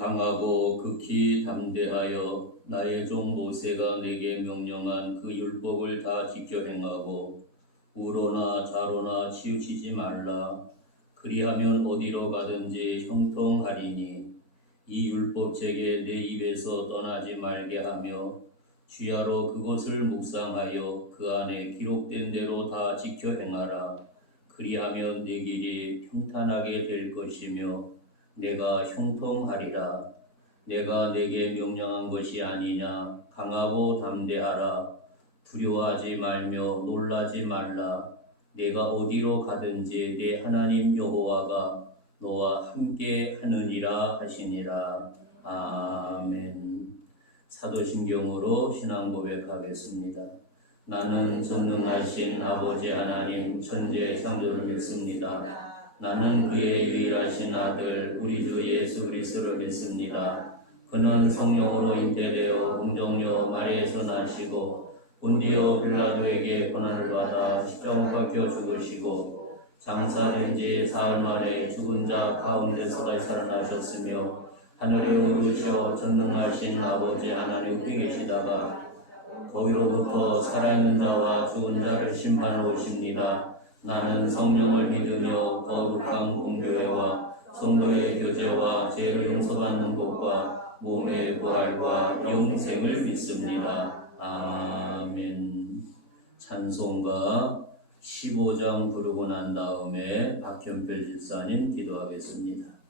강하고 극히 담대하여 나의 종 모세가 내게 명령한 그 율법을 다 지켜 행하고 우로나 좌로나 치우치지 말라. 그리하면 어디로 가든지 형통하리니 이 율법책에 내 입에서 떠나지 말게 하며 주야로 그것을 묵상하여 그 안에 기록된 대로 다 지켜 행하라. 그리하면 내 길이 평탄하게 될 것이며 내가 형통하리라. 내가 내게 명령한 것이 아니냐. 강하고 담대하라. 두려워하지 말며 놀라지 말라. 내가 어디로 가든지 내 하나님 여호와가 너와 함께 하느니라 하시니라. 아멘. 사도신경으로 신앙 고백하겠습니다. 나는 전능하신 아버지 하나님 천지의 창조를 믿습니다. 나는 그의 유일하신 아들 우리 주 예수 그리스도를 믿습니다. 그는 성령으로 잉태되어 공정녀 마리에서 나시고 본디오 빌라도에게 고난을 받아 십자가 박혀 죽으시고 장사된 지 사흘 만에 죽은 자 가운데서 다시 살아나셨으며 하늘에 오르시어 전능하신 아버지 하나님 께 계시다가 거기로부터 살아있는 자와 죽은 자를 심판하러 오십니다. 나는 성령을 믿으며 거룩한 공교회와 성도의 교제와 죄를 용서받는 것과 몸의 부활과 영생을 믿습니다. 아멘. 찬송가 15장 부르고 난 다음에 박현필 집사님 기도하겠습니다.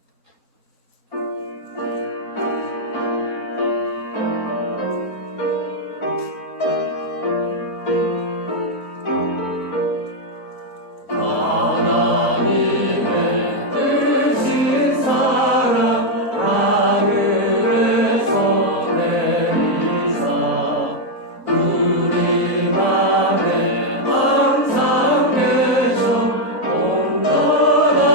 항상 계셔 온전하게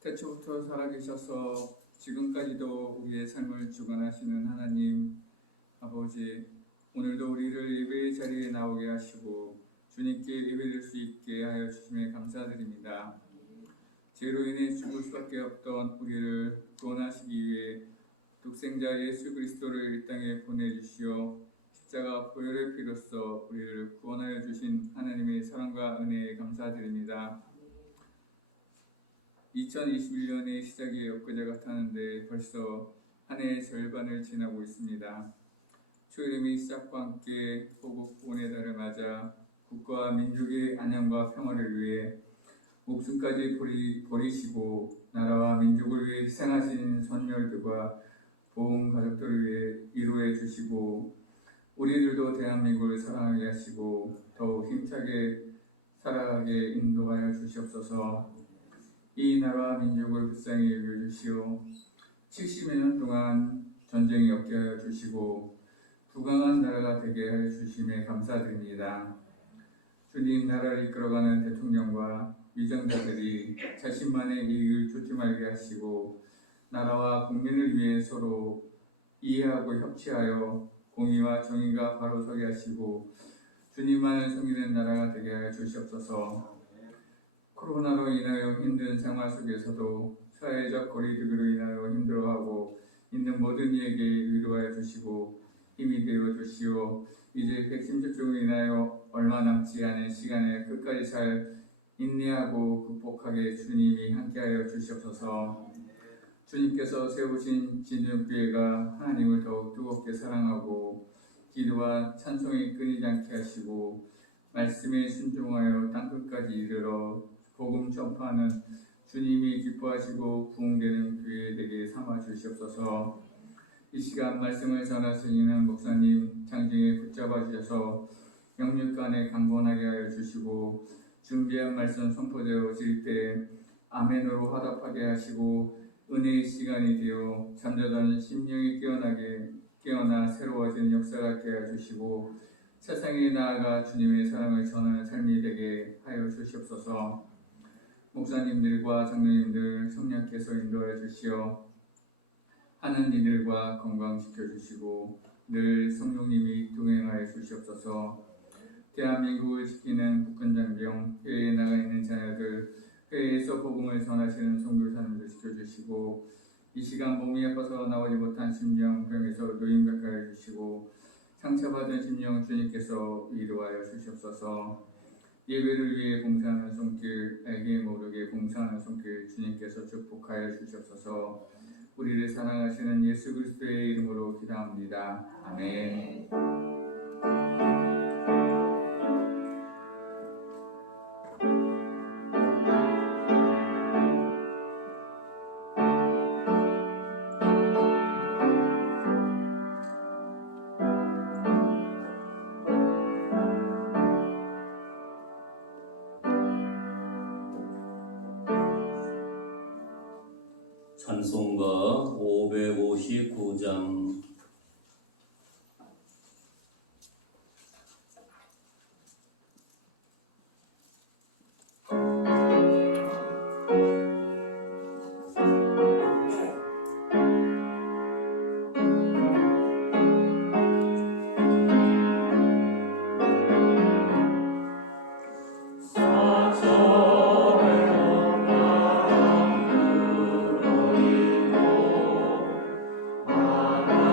태초부터 살아계셔서 지금까지도 우리의 삶을 주관하시는 하나님 아버지, 오늘도 우리를 예배의 자리에 나오게 하시고 주님께 예배드릴 수 있게 하여 주심에 감사드립니다. 죄로 인해 죽을 수밖에 없던 우리를 구원하시기 위해 독생자 예수 그리스도를 이 땅에 보내주시어 십자가 보혈의 피로써 우리를 구원하여 주신 하나님의 사랑과 은혜에 감사드립니다. 2021년의 시작이 엊그제 같았는데 벌써 한 해의 절반을 지나고 있습니다. 초여름의 시작과 함께 보국 구원의 달을 맞아 국가와 민족의 안녕과 평화를 위해 목숨까지 버리시고 나라와 민족을 위해 희생하신 선열들과 보험 가족들을 위해 위로해 주시고 우리들도 대한민국을 사랑하게 하시고 더욱 힘차게 살아가게 인도하여 주시옵소서. 이 나라와 민족을 불쌍히 여겨주시오. 70여 년 동안 전쟁이 없게 하여 주시고 부강한 나라가 되게 하여 주심에 감사드립니다. 주님 나라를 이끌어가는 대통령과 위정자들이 자신만의 이익을 쫓지 말게 하시고 나라와 국민을 위해 서로 이해하고 협치하여 공의와 정의가 바로 서게 하시고 주님만을 섬기는 나라가 되게 하여 주시옵소서. 코로나로 인하여 힘든 생활 속에서도 사회적 거리두기로 인하여 힘들어하고 있는 모든 이에게 위로하여 주시고 힘이 되어 주시오. 이제 백신 접종으로 인하여 얼마 남지 않은 시간에 끝까지 잘 인내하고 극복하게 주님이 함께하여 주시옵소서. 주님께서 세우신 진정교회가 하나님을 더욱 뜨겁게 사랑하고 기도와 찬송이 끊이지 않게 하시고 말씀에 순종하여 땅끝까지 이르러 복음 전파하는 주님이 기뻐하시고 부흥되는 교회 되게 삼아 주시옵소서. 이 시간 말씀을 전하시는 목사님 장중에 붙잡아 주셔서 영육간에 강건하게 하여 주시고 준비한 말씀 선포되어질 때 아멘으로 화답하게 하시고 은혜의 시간이 되어 잠자던 심령이 깨어나 새로워진 역사가 되게 하여 주시고 세상에 나아가 주님의 사랑을 전하는 삶이 되게 하여 주시옵소서. 목사님들과 장로님들 성령께서 인도하여 주시어 하는 이들과 건강시켜 주시고 늘 성령님이 동행하여 주시옵소서. 대한민국을 지키는 국군장병, 해외에 나가 있는 자녀들, 해외에서 복음을 전하시는 선교사님들 지켜주시고 이 시간 몸이 아파서 나오지 못한 심령 병에서 노인백하게 하여 주시고 상처받은 심령 주님께서 위로하여 주시옵소서. 예배를 위해 봉사하는 손길, 알게 모르게 봉사하는 손길 주님께서 축복하여 주시옵소서. 우리를 사랑하시는 예수 그리스도의 이름으로 기도합니다. 아멘. 찬송가 559장. 아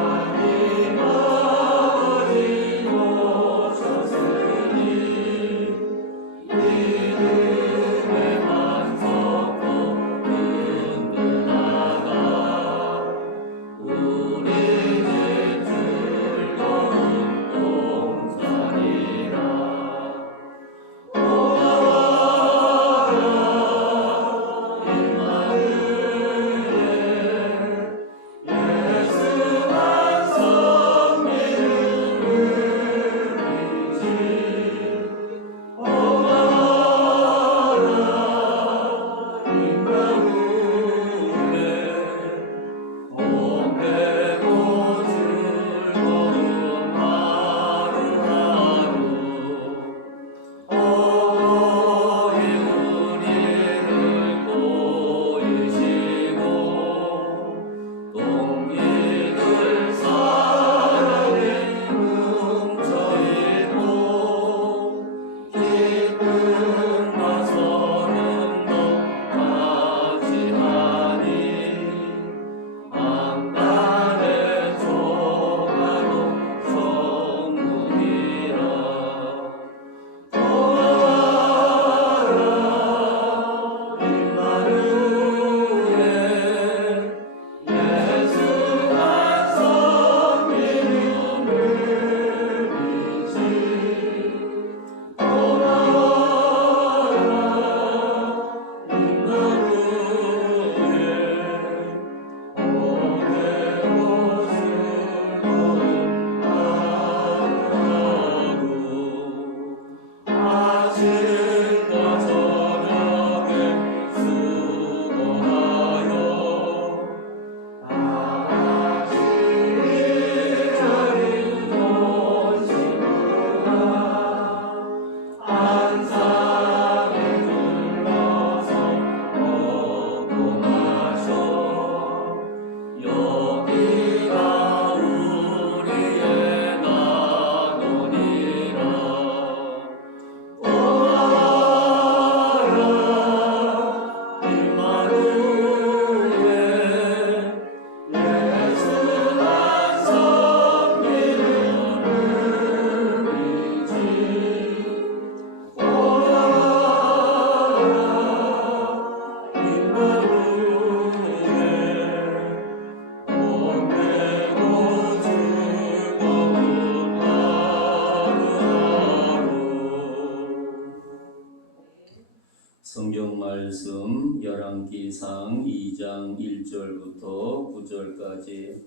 말씀 열왕기상 2장 1절부터 9절까지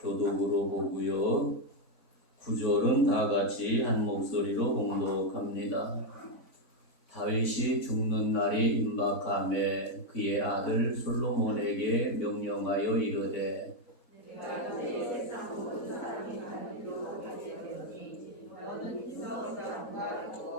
교독으로 보고요. 9절은 다 같이 한 목소리로 봉독합니다. 다윗이 죽는 날이 임박하매 그의 아들 솔로몬에게 명령하여 이르되 내가 이제 세상 모든 사람이 하늘로 가게 되오니 너는 이스라엘 사람과 두고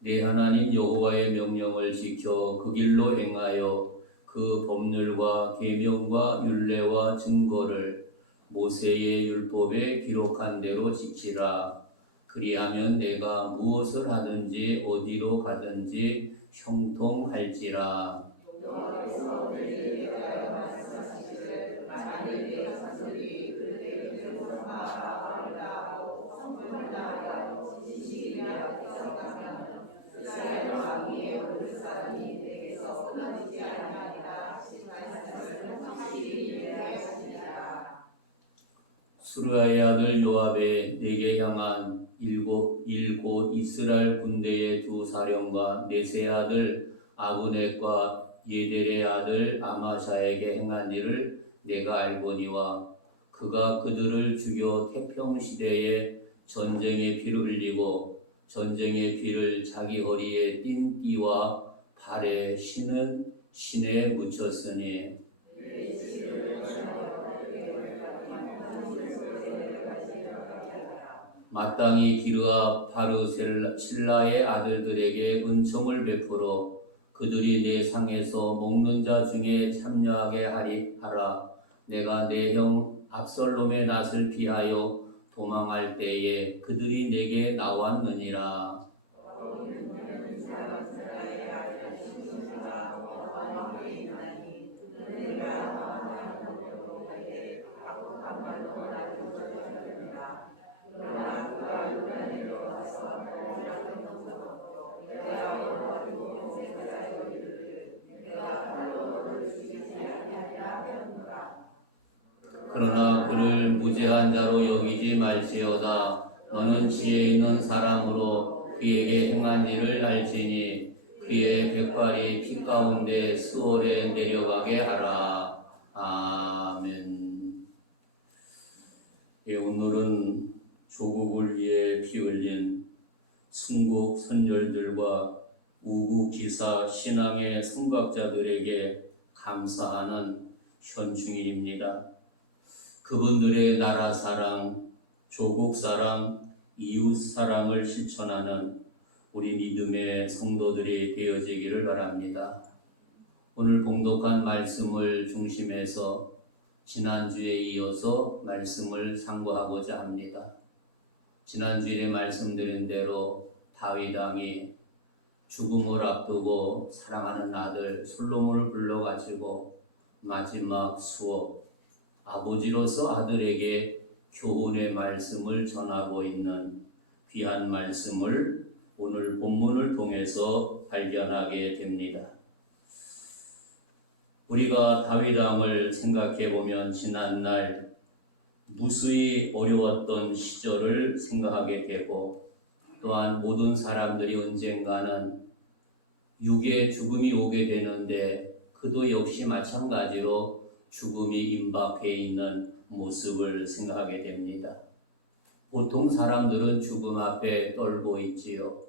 내 하나님 여호와의 명령을 지켜 그 길로 행하여 그 법률과 계명과 율례와 증거를 모세의 율법에 기록한 대로 지키라. 그리하면 내가 무엇을 하든지 어디로 가든지 형통할지라. 여호와께서 내게 대하여 말씀하시기를 만일 내 자손이 그들의 죄송하라 하고 성품을 다하여 진실이냐 백성하면 이스라엘 왕위에 오를 사람이 내게서 끊어지지 아니하리라 하신 말씀을 확실히 이해하시니라. 수르야의 아들 요압의 내게 향한 일곱 이스라엘 군대의 두 사령과 넷의 아들 아브넷과 예델의 아들 아마샤에게 행한 일을 내가 알거니와 그가 그들을 죽여 태평시대에 전쟁의 피를 흘리고 전쟁의 피를 자기 허리에 띤 띠와 발에 신은 신에 묻혔으니 마땅히 기르아 바르실라의 아들들에게 은총을 베풀어 그들이 내 상에서 먹는 자 중에 참여하게 하라. 내가 내 형 압살롬의 낯을 피하여 도망할 때에 그들이 내게 나왔느니라. 그러나 그를 무죄한 자로 여기지 말지어다. 너는 지혜 있는 사람으로 그에게 행한 일을 알지니 그의 백발이 피 가운데 수월에 내려가게 하라. 아멘. 예, 오늘은 조국을 위해 피 흘린 순국 선열들과 우국 기사 신앙의 성각자들에게 감사하는 현충일입니다. 그분들의 나라 사랑, 조국 사랑, 이웃 사랑을 실천하는 우리 믿음의 성도들이 되어지기를 바랍니다. 오늘 봉독한 말씀을 중심해서 지난주에 이어서 말씀을 상고하고자 합니다. 지난주에 말씀드린 대로 다윗 왕이 죽음을 앞두고 사랑하는 아들 솔로몬을 불러가지고 마지막 수업, 아버지로서 아들에게 교훈의 말씀을 전하고 있는 귀한 말씀을 오늘 본문을 통해서 발견하게 됩니다. 우리가 다윗 왕을 생각해 보면 지난날 무수히 어려웠던 시절을 생각하게 되고 또한 모든 사람들이 언젠가는 육의 죽음이 오게 되는데 그도 역시 마찬가지로 죽음이 임박해 있는 모습을 생각하게 됩니다. 보통 사람들은 죽음 앞에 떨고 있지요.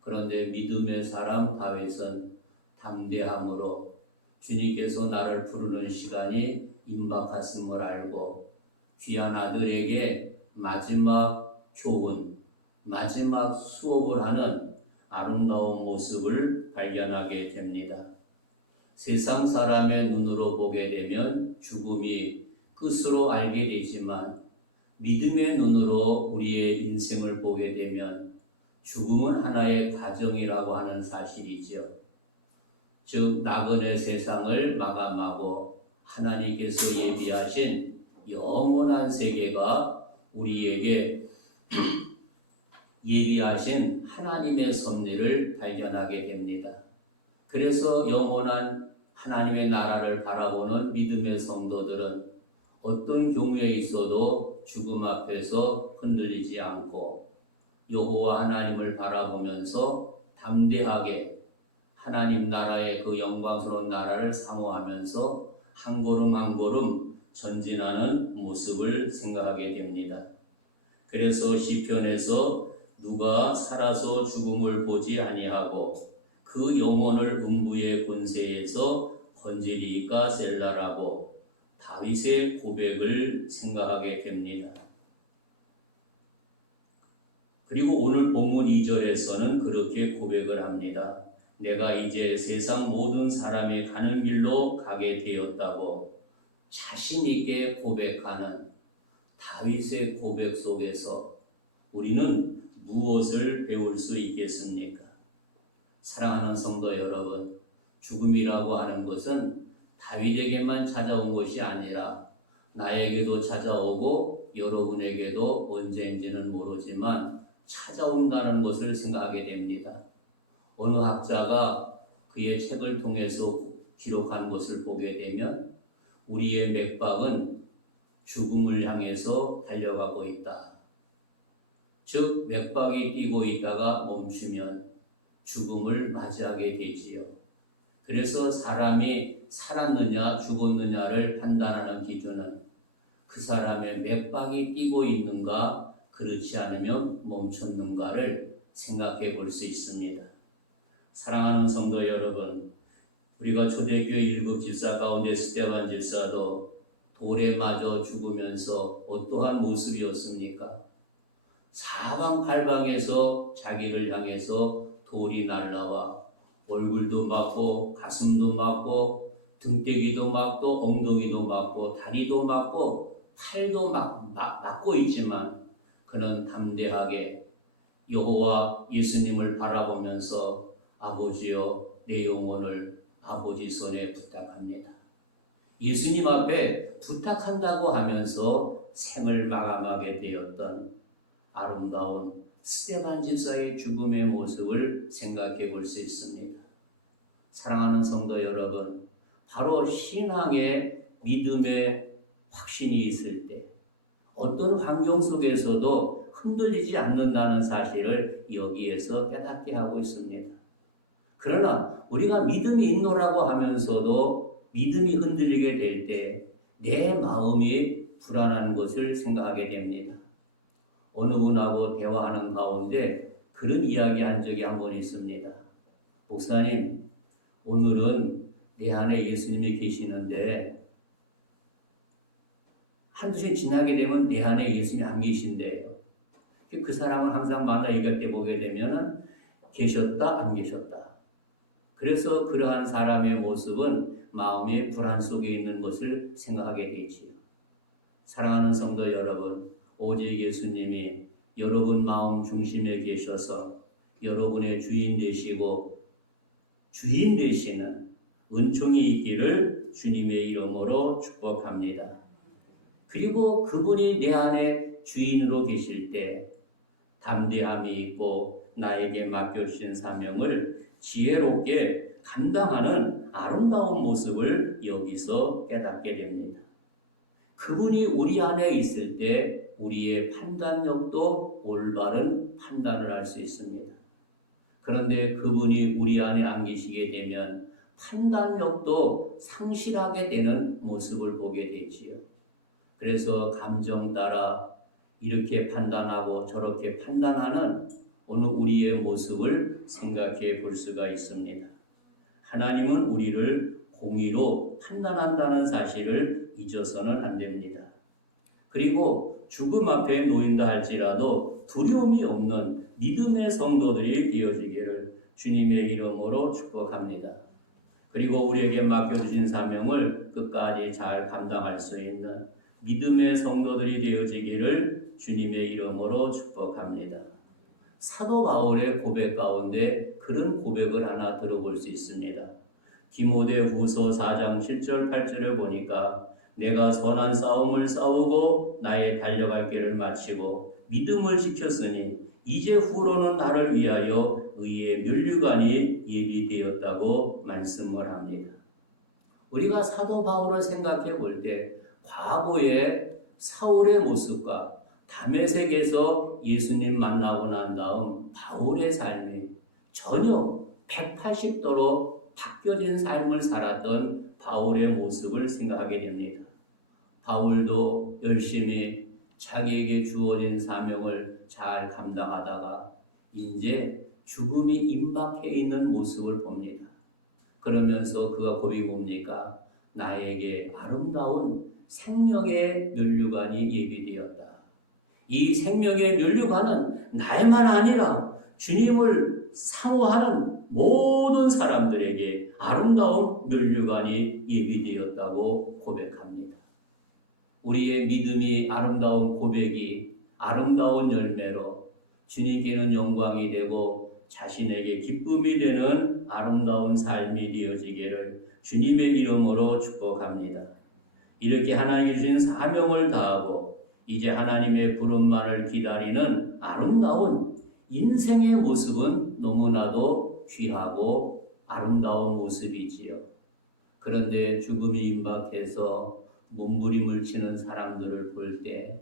그런데 믿음의 사람 다윗은 담대함으로 주님께서 나를 부르는 시간이 임박했음을 알고 귀한 아들에게 마지막 교훈, 마지막 수업을 하는 아름다운 모습을 발견하게 됩니다. 세상 사람의 눈으로 보게 되면 죽음이 끝으로 알게 되지만 믿음의 눈으로 우리의 인생을 보게 되면 죽음은 하나의 과정이라고 하는 사실이죠. 즉 나그네 세상을 마감하고 하나님께서 예비하신 영원한 세계가 우리에게 예비하신 하나님의 섭리를 발견하게 됩니다. 그래서 영원한 하나님의 나라를 바라보는 믿음의 성도들은 어떤 경우에 있어도 죽음 앞에서 흔들리지 않고 여호와 하나님을 바라보면서 담대하게 하나님 나라의 그 영광스러운 나라를 사모하면서 한 걸음 한 걸음 전진하는 모습을 생각하게 됩니다. 그래서 시편에서 누가 살아서 죽음을 보지 아니하고 그 영혼을 음부의 권세에서 건지리이까 셀라라고 다윗의 고백을 생각하게 됩니다. 그리고 오늘 본문 2절에서는 그렇게 고백을 합니다. 내가 이제 세상 모든 사람이 가는 길로 가게 되었다고 자신 있게 고백하는 다윗의 고백 속에서 우리는 무엇을 배울 수 있겠습니까? 사랑하는 성도 여러분, 죽음이라고 하는 것은 다윗에게만 찾아온 것이 아니라 나에게도 찾아오고 여러분에게도 언제인지는 모르지만 찾아온다는 것을 생각하게 됩니다. 어느 학자가 그의 책을 통해서 기록한 것을 보게 되면 우리의 맥박은 죽음을 향해서 달려가고 있다. 즉 맥박이 뛰고 있다가 멈추면 죽음을 맞이하게 되지요. 그래서 사람이 살았느냐 죽었느냐를 판단하는 기준은 그 사람의 맥박이 뛰고 있는가 그렇지 않으면 멈췄는가를 생각해 볼 수 있습니다. 사랑하는 성도 여러분, 우리가 초대교회 1급 집사 가운데 스데반 집사도 돌에 맞아 죽으면서 어떠한 모습이었습니까? 사방팔방에서 자기를 향해서 돌이 날라와 얼굴도 맞고 가슴도 맞고 등대기도 맞고 엉덩이도 맞고 다리도 맞고 팔도 맞고 있지만 그는 담대하게 여호와 예수님을 바라보면서 아버지여 내 영혼을 아버지 손에 부탁합니다. 예수님 앞에 부탁한다고 하면서 생을 마감하게 되었던 아름다운 스데반 집사의 죽음의 모습을 생각해 볼 수 있습니다. 사랑하는 성도 여러분, 바로 신앙의 믿음의 확신이 있을 때 어떤 환경 속에서도 흔들리지 않는다는 사실을 여기에서 깨닫게 하고 있습니다. 그러나 우리가 믿음이 있노라고 하면서도 믿음이 흔들리게 될 때 내 마음이 불안한 것을 생각하게 됩니다. 어느 분하고 대화하는 가운데 그런 이야기 한 적이 한 번 있습니다. 목사님, 오늘은 내 안에 예수님이 계시는데 한두 시간 지나게 되면 내 안에 예수님이 안 계신대요. 그 사람은 항상 만나 얘기할 때 보게 되면 계셨다 안 계셨다. 그래서 그러한 사람의 모습은 마음의 불안 속에 있는 것을 생각하게 되지요. 사랑하는 성도 여러분, 오직 예수님이 여러분 마음 중심에 계셔서 여러분의 주인 되시고 주인 되시는 은총이 있기를 주님의 이름으로 축복합니다. 그리고 그분이 내 안에 주인으로 계실 때 담대함이 있고 나에게 맡겨주신 사명을 지혜롭게 감당하는 아름다운 모습을 여기서 깨닫게 됩니다. 그분이 우리 안에 있을 때 우리의 판단력도 올바른 판단을 할 수 있습니다. 그런데 그분이 우리 안에 안 계시게 되면 판단력도 상실하게 되는 모습을 보게 되지요. 그래서 감정 따라 이렇게 판단하고 저렇게 판단하는 오늘 우리의 모습을 생각해 볼 수가 있습니다. 하나님은 우리를 공의로 판단한다는 사실을 잊어서는 안 됩니다. 그리고 죽음 앞에 놓인다 할지라도 두려움이 없는 믿음의 성도들이 되어지기를 주님의 이름으로 축복합니다. 그리고 우리에게 맡겨주신 사명을 끝까지 잘 감당할 수 있는 믿음의 성도들이 되어지기를 주님의 이름으로 축복합니다. 사도 바울의 고백 가운데 그런 고백을 하나 들어볼 수 있습니다. 디모데후서 4장 7절 8절을 보니까 내가 선한 싸움을 싸우고 나의 달려갈 길을 마치고 믿음을 지켰으니 이제 후로는 나를 위하여 의의 면류관이 예비되었다고 말씀을 합니다. 우리가 사도 바울을 생각해 볼 때 과거의 사울의 모습과 다메섹에서 예수님 만나고 난 다음 바울의 삶이 전혀 180도로 바뀌어진 삶을 살았던 바울의 모습을 생각하게 됩니다. 바울도 열심히 자기에게 주어진 사명을 잘 감당하다가 이제 죽음이 임박해 있는 모습을 봅니다. 그러면서 그가 고백이 뭡니까? 나에게 아름다운 생명의 면류관이 예비되었다. 이 생명의 면류관은 나에만 아니라 주님을 사모하는 모든 사람들에게 아름다운 면류관이 예비되었다고 고백합니다. 우리의 믿음이 아름다운 고백이 아름다운 열매로 주님께는 영광이 되고 자신에게 기쁨이 되는 아름다운 삶이 되어지기를 주님의 이름으로 축복합니다. 이렇게 하나님께 주신 사명을 다하고 이제 하나님의 부름만을 기다리는 아름다운 인생의 모습은 너무나도 귀하고 아름다운 모습이지요. 그런데 죽음이 임박해서 몸부림을 치는 사람들을 볼 때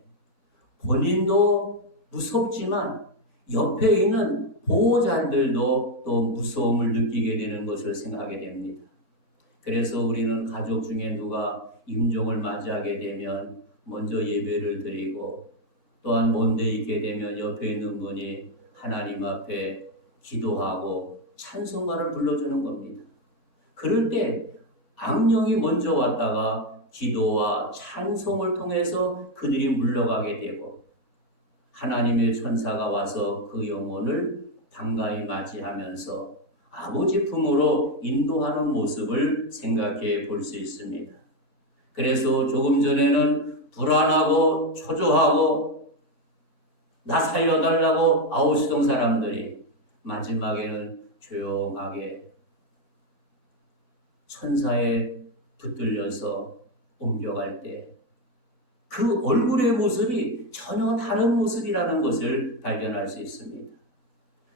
본인도 무섭지만 옆에 있는 보호자들도 또 무서움을 느끼게 되는 것을 생각하게 됩니다. 그래서 우리는 가족 중에 누가 임종을 맞이하게 되면 먼저 예배를 드리고 또한 먼데 있게 되면 옆에 있는 분이 하나님 앞에 기도하고 찬송가를 불러주는 겁니다. 그럴 때 악령이 먼저 왔다가 기도와 찬송을 통해서 그들이 물러가게 되고 하나님의 천사가 와서 그 영혼을 반가이 맞이하면서 아버지 품으로 인도하는 모습을 생각해 볼 수 있습니다. 그래서 조금 전에는 불안하고 초조하고 나 살려달라고 아우시던 사람들이 마지막에는 조용하게 천사에 붙들려서 옮겨갈 때 그 얼굴의 모습이 전혀 다른 모습이라는 것을 발견할 수 있습니다.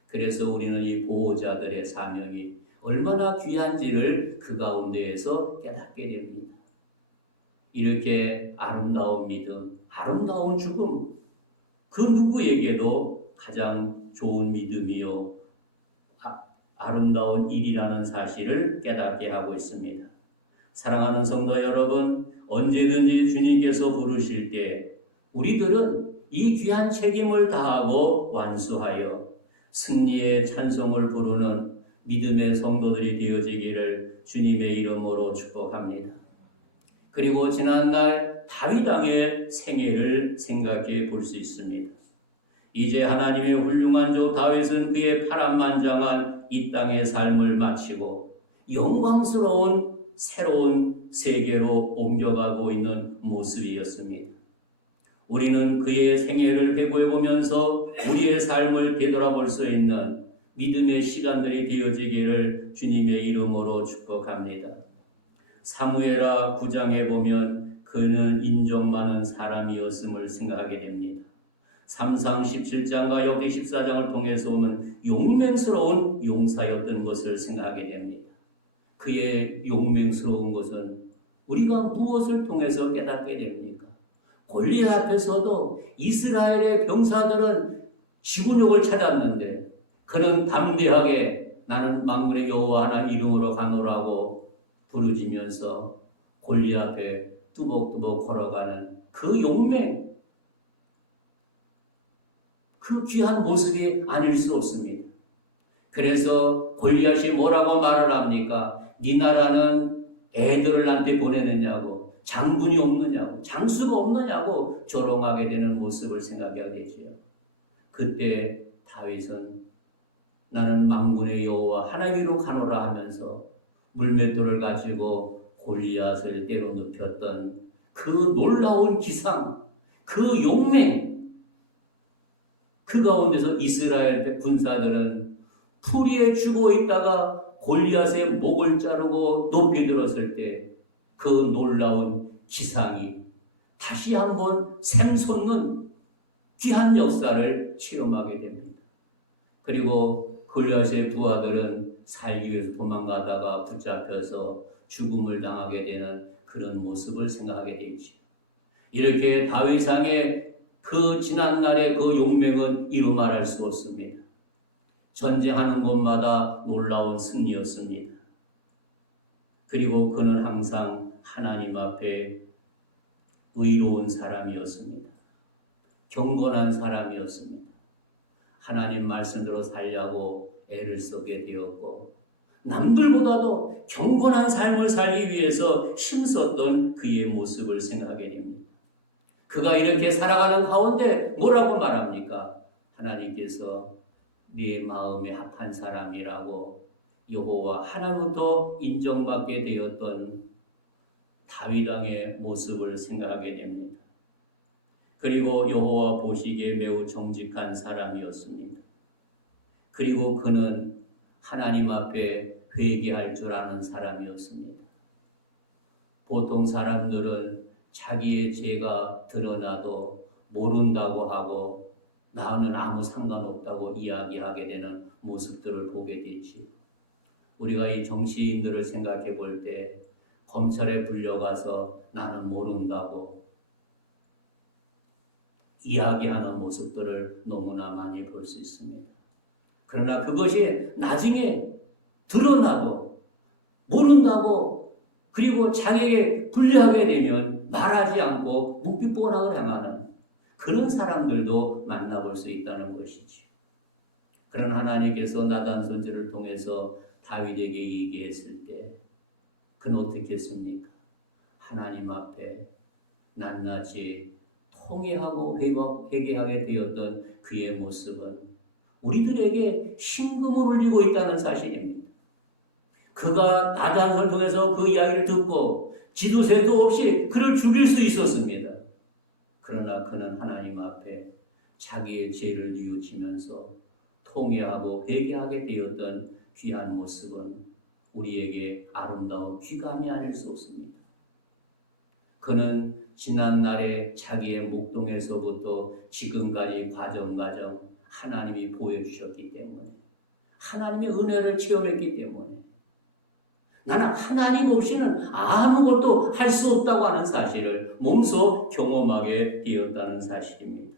그래서 우리는 이 보호자들의 사명이 얼마나 귀한지를 그 가운데에서 깨닫게 됩니다. 이렇게 아름다운 믿음, 아름다운 죽음, 그 누구에게도 가장 좋은 믿음이요 아름다운 일이라는 사실을 깨닫게 하고 있습니다. 사랑하는 성도 여러분, 언제든지 주님께서 부르실 때 우리들은 이 귀한 책임을 다하고 완수하여 승리의 찬송을 부르는 믿음의 성도들이 되어지기를 주님의 이름으로 축복합니다. 그리고 지난날 다윗 왕의 생애를 생각해 볼 수 있습니다. 이제 하나님의 훌륭한 종 다윗은 그의 파란만장한 이 땅의 삶을 마치고 영광스러운 새로운 세계로 옮겨가고 있는 모습이었습니다. 우리는 그의 생애를 회고해 보면서 우리의 삶을 되돌아볼 수 있는 믿음의 시간들이 되어지기를 주님의 이름으로 축복합니다. 사무엘하 9장에 보면 그는 인정 많은 사람이었음을 생각하게 됩니다. 3상 17장과 역대 14장을 통해서 보면 용맹스러운 용사였던 것을 생각하게 됩니다. 그의 용맹스러운 것은 우리가 무엇을 통해서 깨닫게 됩니까? 골리앗 앞에서도 이스라엘의 병사들은 지구력을 찾았는데 그는 담대하게 나는 만군의 여호와 하나님 이름으로 가노라고 부르짖으면서 골리앗 앞에 뚜벅뚜벅 걸어가는 그 용맹, 그 귀한 모습이 아닐 수 없습니다. 그래서 골리앗이 뭐라고 말을 합니까? 네 나라는 애들을 나한테 보내느냐고, 장군이 없느냐고, 장수가 없느냐고 조롱하게 되는 모습을 생각하게 되지요. 그때 다윗은 나는 만군의 여호와 하나님으로 가노라 하면서 물맷돌을 가지고 골리앗을 때로 눕혔던 그 놀라운 기상, 그 용맹, 그 가운데서 이스라엘 군사들은 풀이에 죽어 있다가 골리앗의 목을 자르고 높이 들었을 때 그 놀라운 기상이 다시 한번 샘솟는 귀한 역사를 체험하게 됩니다. 그리고 골리앗의 부하들은 살기 위해서 도망가다가 붙잡혀서 죽음을 당하게 되는 그런 모습을 생각하게 되죠. 이렇게 다윗왕의 그 지난날의 그 용맹은 이루 말할 수 없습니다. 전쟁하는 곳마다 놀라운 승리였습니다. 그리고 그는 항상 하나님 앞에 의로운 사람이었습니다. 경건한 사람이었습니다. 하나님 말씀대로 살려고 애를 쓰게 되었고 남들보다도 경건한 삶을 살기 위해서 힘썼던 그의 모습을 생각하게 됩니다. 그가 이렇게 살아가는 가운데 뭐라고 말합니까? 하나님께서 네 마음에 합한 사람이라고 여호와 하나님부터 인정받게 되었던 다윗 왕의 모습을 생각하게 됩니다. 그리고 여호와 보시기에 매우 정직한 사람이었습니다. 그리고 그는 하나님 앞에 회개할 줄 아는 사람이었습니다. 보통 사람들은 자기의 죄가 드러나도 모른다고 하고 나는 아무 상관없다고 이야기하게 되는 모습들을 보게 되지. 우리가 이 정치인들을 생각해 볼 때 검찰에 불려가서 나는 모른다고 이야기하는 모습들을 너무나 많이 볼 수 있습니다. 그러나 그것이 나중에 드러나도 모른다고 그리고 자기에게 불리하게 되면 말하지 않고 묵비보락을 행하는 그런 사람들도 만나볼 수 있다는 것이지. 그런 하나님께서 나단 선지를 통해서 다윗에게 얘기했을 때 그는 어떻게 했습니까? 하나님 앞에 낱낱이 통회하고 회개하게 되었던 그의 모습은 우리들에게 심금을 울리고 있다는 사실입니다. 그가 나단을 통해서 그 이야기를 듣고 지도세도 없이 그를 죽일 수 있었습니다. 그러나 그는 하나님 앞에 자기의 죄를 뉘우치면서 통회하고 회개하게 되었던 귀한 모습은 우리에게 아름다운 귀감이 아닐 수 없습니다. 그는 지난날에 자기의 목동에서부터 지금까지 과정 하나님이 보여주셨기 때문에 하나님의 은혜를 체험했기 때문에 나는 하나님 없이는 아무것도 할 수 없다고 하는 사실을 몸소 경험하게 되었다는 사실입니다.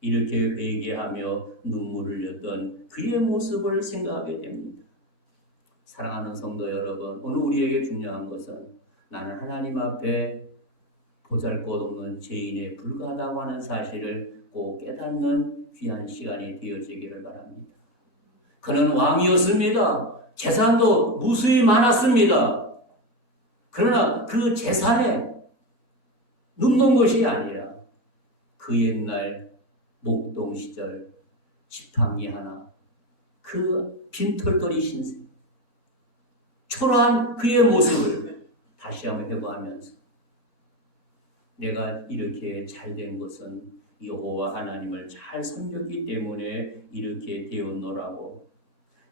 이렇게 회개하며 눈물을 흘렸던 그의 모습을 생각하게 됩니다. 사랑하는 성도 여러분, 오늘 우리에게 중요한 것은 나는 하나님 앞에 보잘것없는 죄인에 불과하다고 하는 사실을 꼭 깨닫는 귀한 시간이 되어지기를 바랍니다. 그는 왕이었습니다. 재산도 무수히 많았습니다. 그러나 그 재산에 눕는 것이 아니라 그 옛날 목동 시절 지팡이 하나, 그 빈털터리 신세, 초라한 그의 모습을 다시 한번 회고하면서 내가 이렇게 잘된 것은 여호와 하나님을 잘 섬겼기 때문에 이렇게 되었노라고.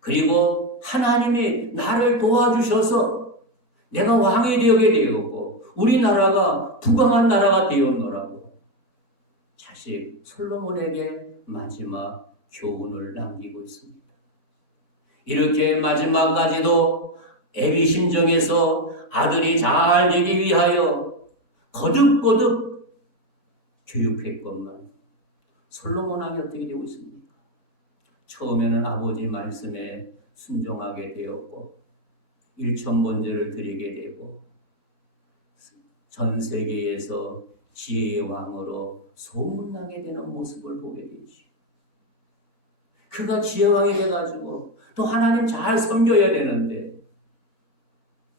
그리고 하나님이 나를 도와주셔서 내가 왕이 되게 되었고 우리나라가 부강한 나라가 되었노라고. 자식 솔로몬에게 마지막 교훈을 남기고 있습니다. 이렇게 마지막까지도 애비 심정에서 아들이 잘 되기 위하여 거듭거듭 교육했건만 솔로몬 왕이 어떻게 되고 있습니까? 처음에는 아버지 말씀에 순종하게 되었고 1000번제를 드리게 되고 전 세계에서 지혜의 왕으로 소문나게 되는 모습을 보게 되지. 그가 지혜의 왕이 돼가지고 또 하나님 잘 섬겨야 되는데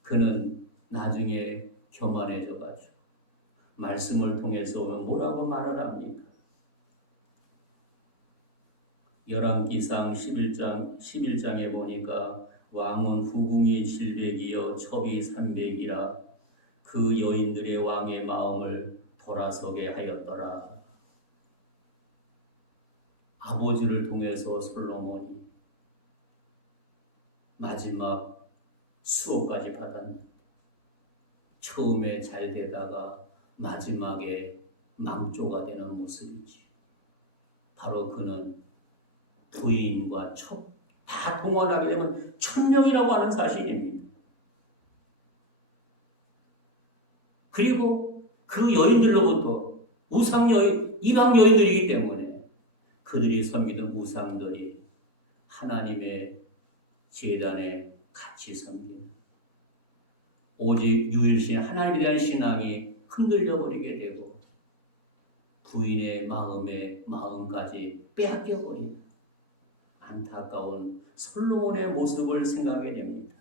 그는 나중에 교만해져가지고 말씀을 통해서 뭐라고 말을 합니까? 열왕기상 11장에 보니까 왕은 후궁이 700이요 첩이 300이라 그 여인들의 왕의 마음을 돌아서게 하였더라. 아버지를 통해서 솔로몬이 마지막 수호까지 받았는데 처음에 잘 되다가 마지막에 망조가 되는 모습이지. 바로 그는 부인과 첩 다 동원하게 되면 1000명이라고 하는 사실입니다. 그리고 그 여인들로부터 우상 여인, 이방 여인들이기 때문에 그들이 섬기던 우상들이 하나님의 제단에 같이 섬기는, 오직 유일신 하나님에 대한 신앙이 흔들려 버리게 되고 부인의 마음까지 빼앗겨 버리는 안타까운 솔로몬의 모습을 생각하게 됩니다.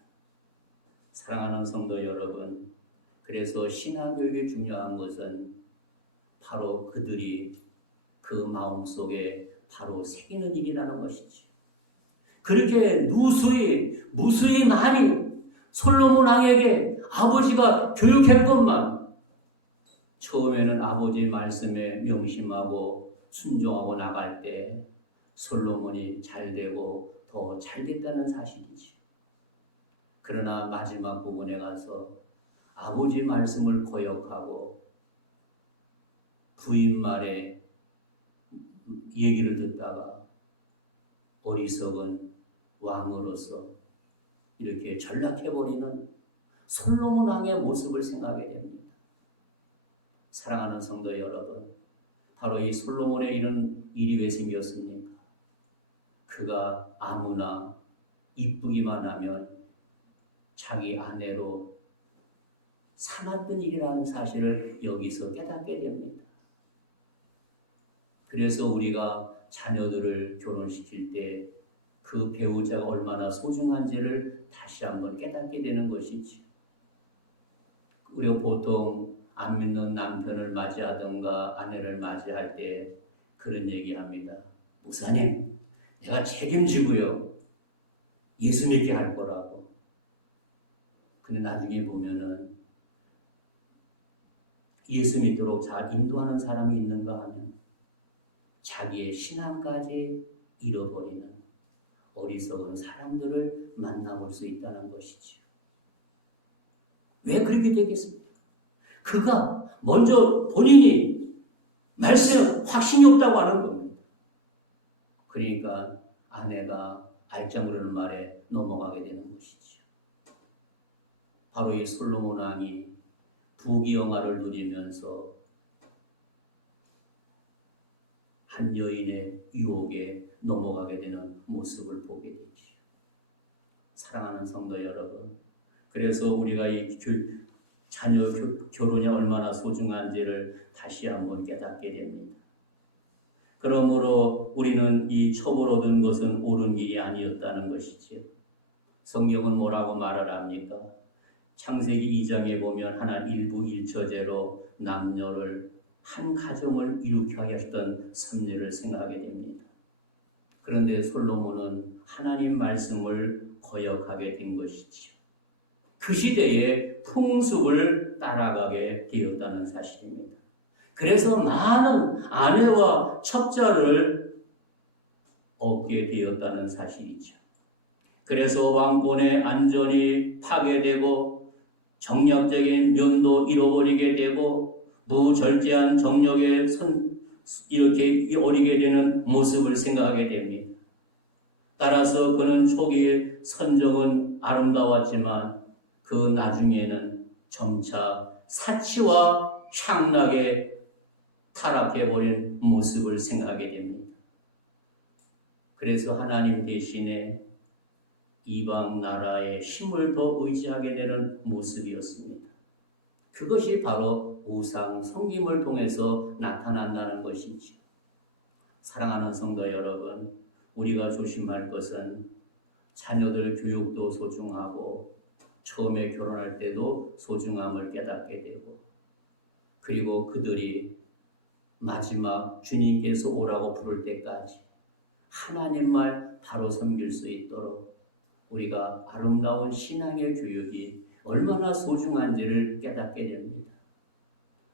사랑하는 성도 여러분, 그래서 신앙교육이 중요한 것은 바로 그들이 그 마음속에 바로 새기는 일이라는 것이지. 그렇게 무수히 많이 솔로몬 왕에게 아버지가 교육했건만 처음에는 아버지 말씀에 명심하고 순종하고 나갈 때 솔로몬이 잘되고 더 잘됐다는 사실이지. 그러나 마지막 부분에 가서 아버지 말씀을 거역하고 부인 말에 얘기를 듣다가 어리석은 왕으로서 이렇게 전락해버리는 솔로몬 왕의 모습을 생각하게 됩니다. 사랑하는 성도 여러분, 바로 이 솔로몬의 이런 일이 왜 생겼습니까? 그가 아무나 이쁘기만 하면 자기 아내로 삼았던 일이라는 사실을 여기서 깨닫게 됩니다. 그래서 우리가 자녀들을 결혼시킬 때 그 배우자가 얼마나 소중한지를 다시 한번 깨닫게 되는 것이지. 우리가 보통 안 믿는 남편을 맞이하든가 아내를 맞이할 때 그런 얘기합니다. 목사님, 내가 책임지고요. 예수 믿게 할 거라고. 근데 나중에 보면은 예수 믿도록 잘 인도하는 사람이 있는가 하면 자기의 신앙까지 잃어버리는 어리석은 사람들을 만나볼 수 있다는 것이지요. 왜 그렇게 되겠습니까? 그가 먼저 본인이 말씀 확신이 없다고 하는 겁니다. 그러니까 아내가 알짱 부르는 말에 넘어가게 되는 것이지요. 바로 이 솔로몬 왕이 부귀영화를 누리면서 한 여인의 유혹에 넘어가게 되는 모습을 보게 되지요. 사랑하는 성도 여러분, 그래서 우리가 이 자녀 결혼이 얼마나 소중한지를 다시 한번 깨닫게 됩니다. 그러므로 우리는 이 첩을 얻은 것은 옳은 길이 아니었다는 것이지요. 성경은 뭐라고 말을 합니까? 창세기 2장에 보면 하나님 일부 일처제로 남녀를 한 가정을 일으켜 하셨던 섭리를 생각하게 됩니다. 그런데 솔로몬은 하나님 말씀을 거역하게 된 것이지요. 그 시대의 풍습을 따라가게 되었다는 사실입니다. 그래서 많은 아내와 첩자를 얻게 되었다는 사실이죠. 그래서 왕권의 안전이 파괴되고 정략적인 면도 잃어버리게 되고 무절제한 정력에 이렇게 어리게 되는 모습을 생각하게 됩니다. 따라서 그는 초기에 선정은 아름다웠지만 그 나중에는 점차 사치와 향락에 타락해버린 모습을 생각하게 됩니다. 그래서 하나님 대신에 이방 나라의 힘을 더 의지하게 되는 모습이었습니다. 그것이 바로 우상 섬김을 통해서 나타난다는 것이지요. 사랑하는 성도 여러분, 우리가 조심할 것은 자녀들 교육도 소중하고 처음에 결혼할 때도 소중함을 깨닫게 되고 그리고 그들이 마지막 주님께서 오라고 부를 때까지 하나님 말 바로 섬길 수 있도록 우리가 아름다운 신앙의 교육이 얼마나 소중한지를 깨닫게 됩니다.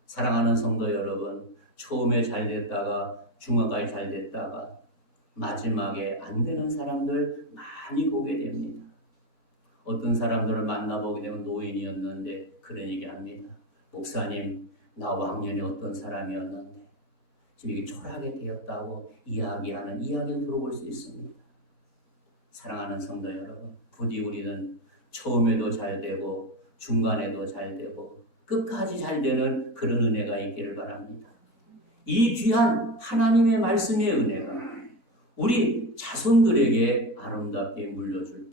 사랑하는 성도 여러분, 처음에 잘 됐다가 중간까지 잘 됐다가 마지막에 안 되는 사람들 많이 보게 됩니다. 어떤 사람들을 만나보게 되면 노인이었는데 그런 얘기합니다. 목사님, 나 왕년에 어떤 사람이었는데 지금 이게 초라하게 되었다고 이야기하는 이야기를 들어볼 수 있습니다. 사랑하는 성도 여러분, 부디 우리는 처음에도 잘 되고 중간에도 잘 되고 끝까지 잘 되는 그런 은혜가 있기를 바랍니다. 이 귀한 하나님의 말씀의 은혜가 우리 우리 자손들에게 아름답게 물려줄 때,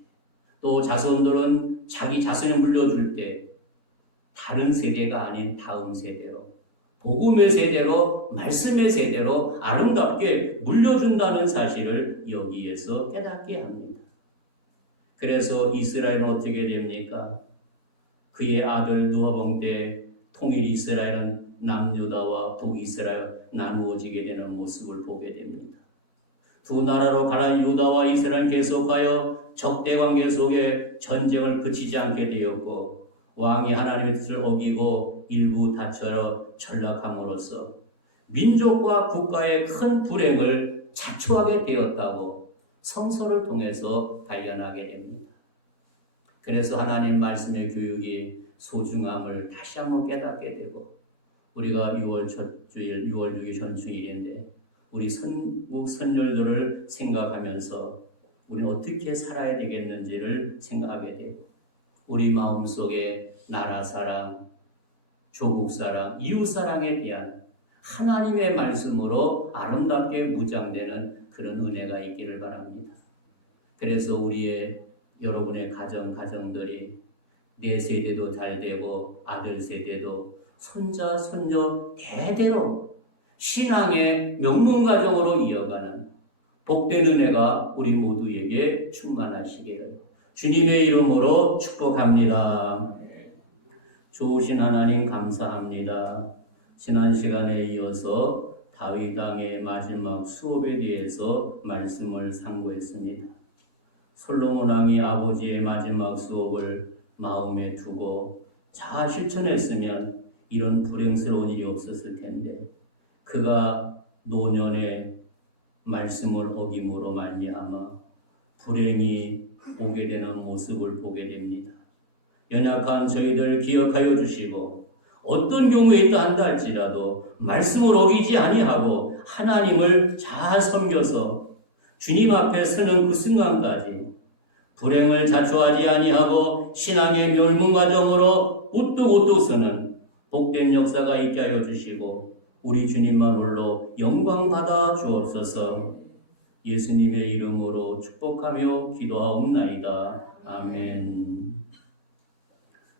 또 자손들은 자기 자손에 물려줄 때 다른 세대가 아닌 다음 세대로, 복음의 세대로, 말씀의 세대로 아름답게 물려준다는 사실을 여기에서 깨닫게 합니다. 그래서 이스라엘은 어떻게 됩니까? 그의 아들 누하봉 때 통일 이스라엘은 남유다와 북이스라엘 나누어지게 되는 모습을 보게 됩니다. 두 나라로 가는 유다와 이스라엘은 계속하여 적대 관계 속에 전쟁을 그치지 않게 되었고, 왕이 하나님의 뜻을 어기고 일부 다처럼 전락함으로써 민족과 국가의 큰 불행을 자초하게 되었다고 성서를 통해서 발견하게 됩니다. 그래서 하나님 말씀의 교육이 소중함을 다시 한번 깨닫게 되고, 우리가 6월 첫 주일, 6월 6일 전주일인데 우리 선국 선열들을 생각하면서 우리는 어떻게 살아야 되겠는지를 생각하게 되고, 우리 마음속에 나라 사랑, 조국 사랑, 이웃 사랑에 대한 하나님의 말씀으로 아름답게 무장되는 그런 은혜가 있기를 바랍니다. 그래서 여러분의 가정들이 내 세대도 잘 되고 아들 세대도 손자, 손녀 대대로 신앙의 명문가정으로 이어가는 복된 은혜가 우리 모두에게 충만하시기를 주님의 이름으로 축복합니다. 좋으신 하나님 감사합니다. 지난 시간에 이어서 다윗 왕의 마지막 수업에 대해서 말씀을 상고했습니다. 솔로몬 왕이 아버지의 마지막 수업을 마음에 두고 잘 실천했으면 이런 불행스러운 일이 없었을 텐데, 그가 노년의 말씀을 어김으로 말미암아 불행이 오게 되는 모습을 보게 됩니다. 연약한 저희들 기억하여 주시고, 어떤 경우에 있다 한다 할지라도 말씀을 어기지 아니하고 하나님을 잘 섬겨서 주님 앞에 서는 그 순간까지 불행을 자초하지 아니하고 신앙의 멸문과정으로 우뚝우뚝 서는 복된 역사가 있게 하여 주시고, 우리 주님만 홀로 영광 받아 주옵소서. 예수님의 이름으로 축복하며 기도하옵나이다. 아멘.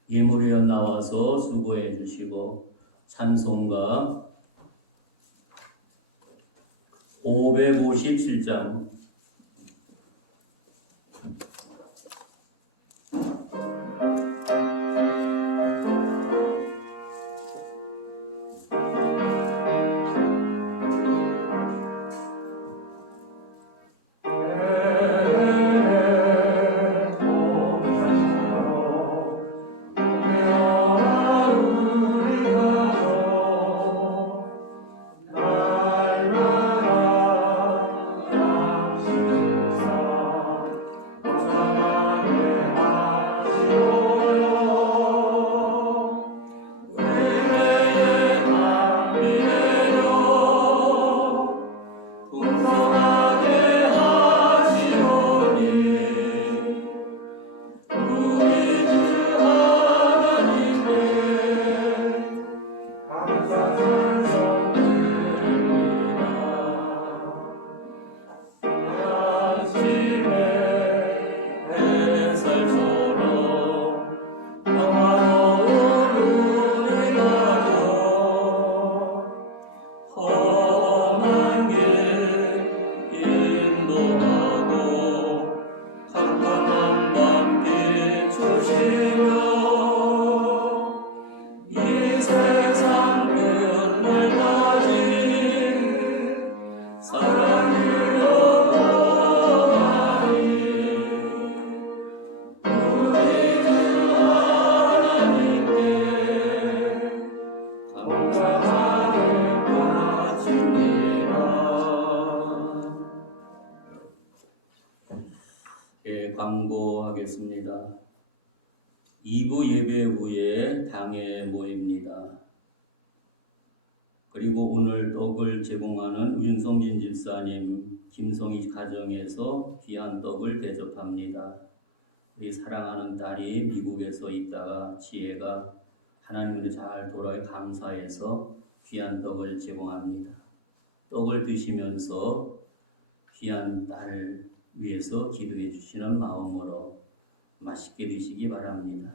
예물위원 나와서 수고해 주시고, 찬송가 557장 광고하겠습니다. 2부 예배 후에 당회 모입니다. 그리고 오늘 떡을 제공하는 윤성진 집사님, 김성희 가정에서 귀한 떡을 대접합니다. 우리 사랑하는 딸이 미국에서 있다가 지혜가 하나님을 잘 돌아에 감사해서 귀한 떡을 제공합니다. 떡을 드시면서 귀한 딸 위해서 기도해 주시는 마음으로 맛있게 드시기 바랍니다.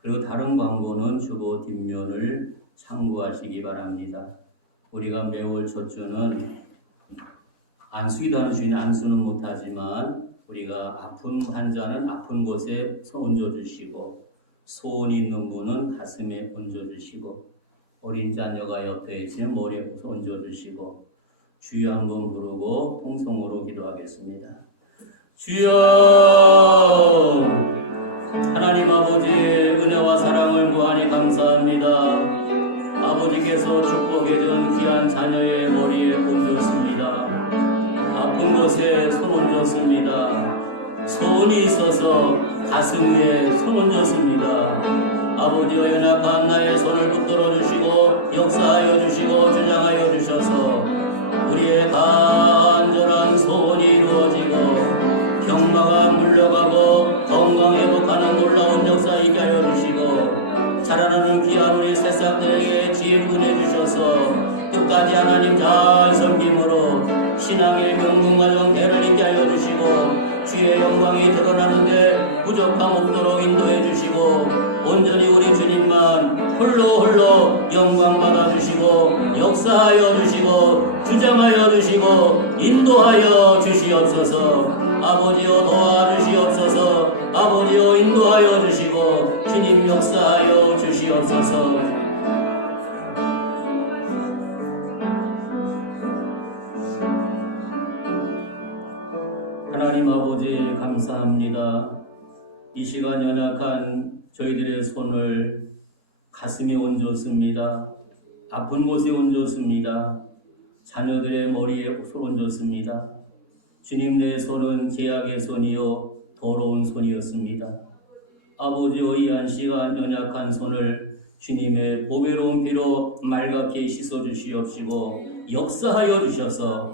그리고 다른 광고는 주보 뒷면을 참고하시기 바랍니다. 우리가 매월 첫 주는 안수기도 하는 주인 안수는 못하지만 우리가 아픈 환자는 아픈 곳에 얹어주시고 소원이 있는 분은 가슴에 얹어주시고 어린 자녀가 옆에 있으면 머리에 얹어주시고 주여 한번 부르고 통성으로 기도하겠습니다. 주여 하나님 아버지 은혜와 사랑을 무한히 감사합니다. 아버지께서 축복해준 귀한 자녀의 머리에 얹었습니다. 아픈 곳에 손 얹었습니다. 소원이 있어서 가슴 위에 손 얹었습니다. 아버지여 연약한 나의 손을 붙들어 주시고 역사하여 주시고 주장하여 주셔서 우리의 간절한 소원이 이루어지고 병마가 물러가고 건강 회복하는 놀라운 역사 있게 하여 주시고 자라나는 귀한 우리 새싹들에게 지혜를 은혜 주셔서 끝까지 하나님 잘 섬김으로 신앙의 명문과정 대를 있게 하여 주시고 주의 영광이 드러나는데 부족함 없도록 인도해 주시고 온전히 우리 주님만 홀로 영광 받아 주시고 역사하여 주시고 주장하여 주시고 인도하여 주시옵소서. 아버지여 도와주시옵소서. 아버지여 인도하여 주시고 주님 역사하여 주시옵소서. 하나님 아버지 감사합니다. 이 시간 연약한 저희들의 손을 가슴에 얹었습니다. 아픈 곳에 얹었습니다. 자녀들의 머리에 손 얹었습니다. 주님 내 손은 제약의 손이요 더러운 손이었습니다. 아버지여 이 한 시간 연약한 손을 주님의 보배로운 피로 맑게 씻어주시옵시고 역사하여 주셔서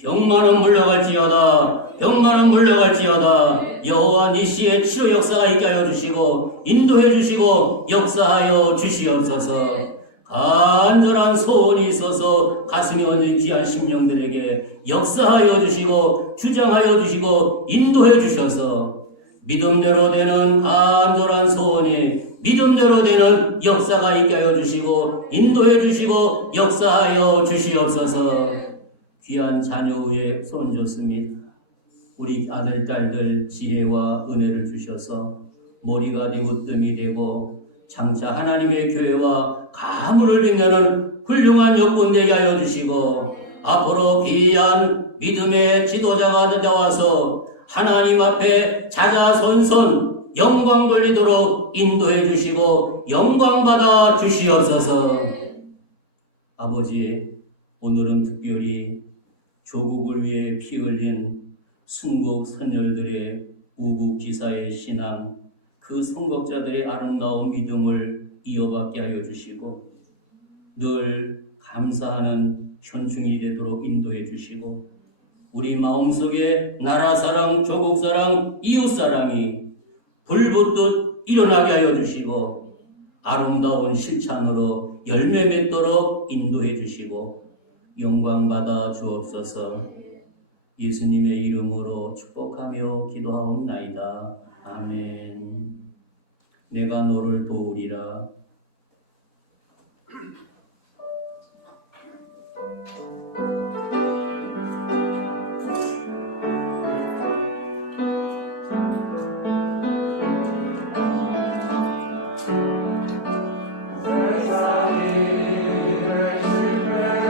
병만은 물러갈지어다 병만은 물러갈지어다 여호와 니시의 치료 역사가 있게 하여 주시고 인도해 주시고 역사하여 주시옵소서. 간절한 소원이 있어서 가슴에 얹은 귀한 심령들에게 역사하여 주시고 주장하여 주시고 인도해 주셔서 믿음대로 되는 간절한 소원이 믿음대로 되는 역사가 있게 하여 주시고 인도해 주시고 역사하여 주시옵소서. 귀한 자녀 위에 손 줬습니다. 우리 아들 딸들 지혜와 은혜를 주셔서 머리가 되고 뜸이 되고 장차 하나님의 교회와 가문을 빛내는 훌륭한 여군 되게 하여 주시고 앞으로 귀한 믿음의 지도자가 되어와서 하나님 앞에 자자손손 영광 돌리도록 인도해 주시고 영광 받아 주시옵소서. 아버지 오늘은 특별히 조국을 위해 피 흘린 순국 선열들의 우국지사의 신앙 그 선곡자들의 아름다운 믿음을 이어받게 하여 주시고 늘 감사하는 현충이 되도록 인도해 주시고 우리 마음속에 나라사랑, 조국사랑, 이웃사랑이 불붙듯 일어나게 하여 주시고 아름다운 실천으로 열매 맺도록 인도해 주시고 영광받아 주옵소서. 예수님의 이름으로 축복하며 기도하옵나이다. 아멘. 내가 너를 도우리라. 내가 너를 도우리라.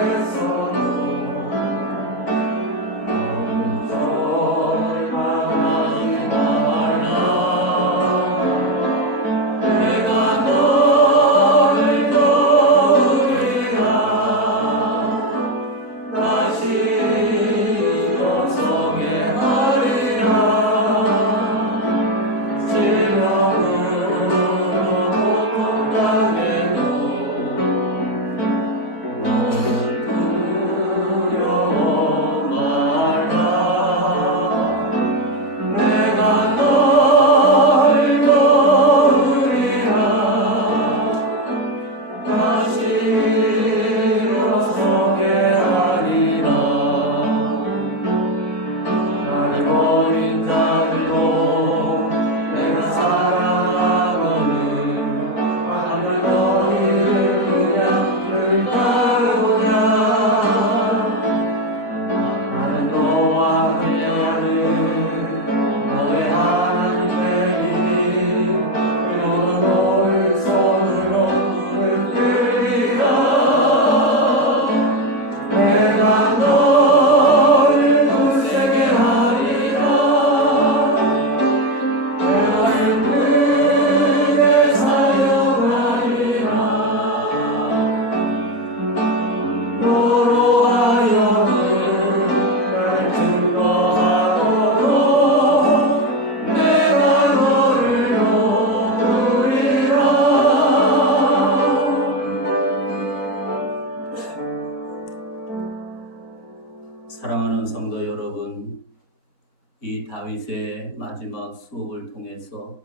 이 다윗의 마지막 수업을 통해서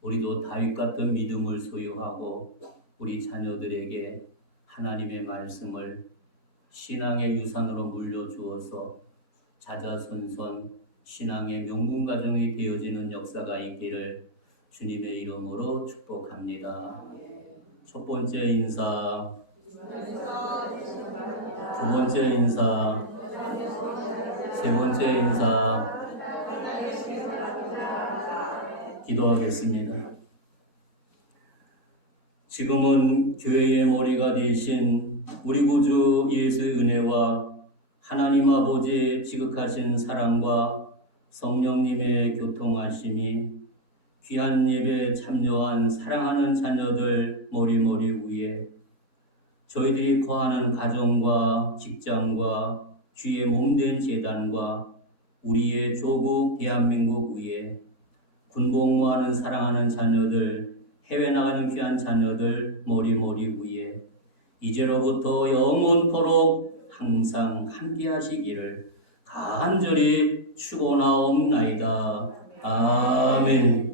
우리도 다윗 같은 믿음을 소유하고 우리 자녀들에게 하나님의 말씀을 신앙의 유산으로 물려주어서 자자손손 신앙의 명문가정이 되어지는 역사가 있기를 주님의 이름으로 축복합니다. 첫 번째 인사, 두 번째 인사, 세 번째 인사, 기도하겠습니다. 지금은 교회의 머리가 되신 우리 구주 예수의 은혜와 하나님 아버지의 지극하신 사랑과 성령님의 교통하심이 귀한 예배에 참여한 사랑하는 자녀들 머리머리 위에 저희들이 거하는 가정과 직장과 주의 몸된 재단과 우리의 조국 대한민국 위에 군복무하는 사랑하는 자녀들, 해외 나가는 귀한 자녀들 머리머리 위에 이제로부터 영원토록 항상 함께 하시기를 간절히 축원하옵나이다. 아멘.